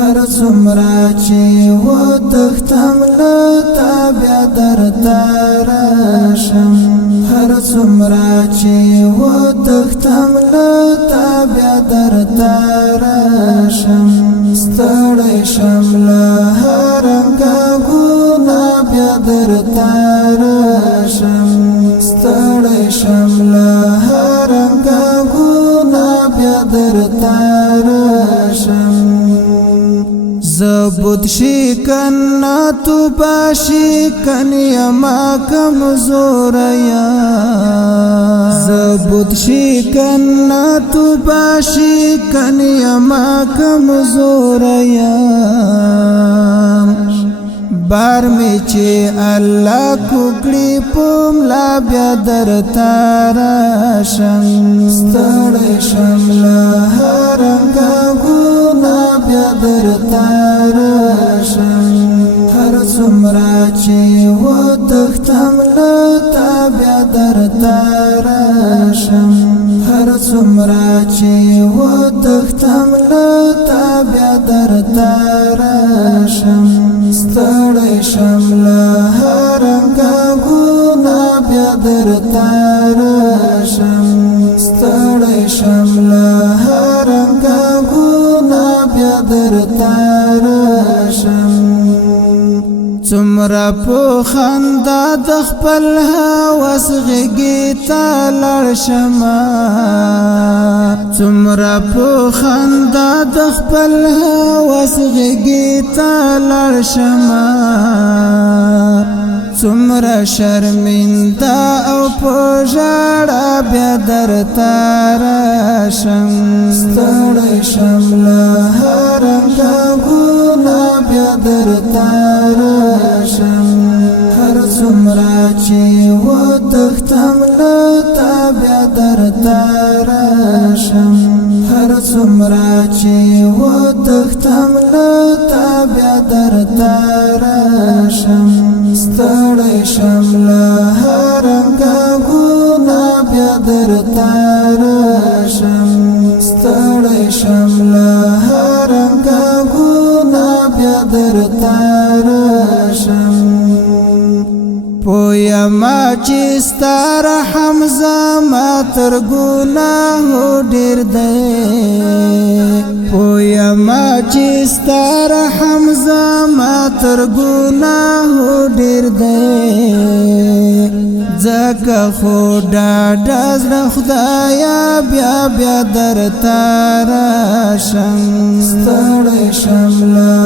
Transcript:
هر څومره چې وتښتم له تا بیا درته راشم هر څومره چې وتښتم له تا بیا درته راشم ستړی شم له هر رنګونه بیا درته راشم ستړی شم له هر رنګونه بیا درته راشم زبود شکن تو باشکن یما کمزور یا زبود شکن تو باشکن یما کمزور یا بار می چې الله کوکړي پوم لا بیا درته راشم ستړی شم له هر رنګونه بیا درته راشم هر څومره چې وتښتم له تا بیا درته راشم هر څومره چې وتښتم له تا بیا درته راشم ستړی شم له هر رنګونه بیا درته راشم ستړی شم له هر رنګونه بیا درته راشم څومره په خندا د خپل هوس غېږې ته لاړ شمه څومره په خندا د خپل هوس غېږې ته لاړ شمه څومره شرمنده او په ژړا بیا درته راشم ستړی شم له هر رنګونه بیا درته راشم هر څومره چې وتښتم له تا بیا درته راشم هر څومره چې وتښتم له تا بیا درته راشم ستړی شم له هر رنګونه بیا درته راشم ستړی شم له هر رنګونه بیا درته راشم پویا ما چې ستا رحم زما تر ګناهو ډېر دی پویا ما چې ستا رحم زما تر ګناهو ډېر دی ځکه خو ډاډه زړه خدایه بیا بیا درته راشم ستړی شم له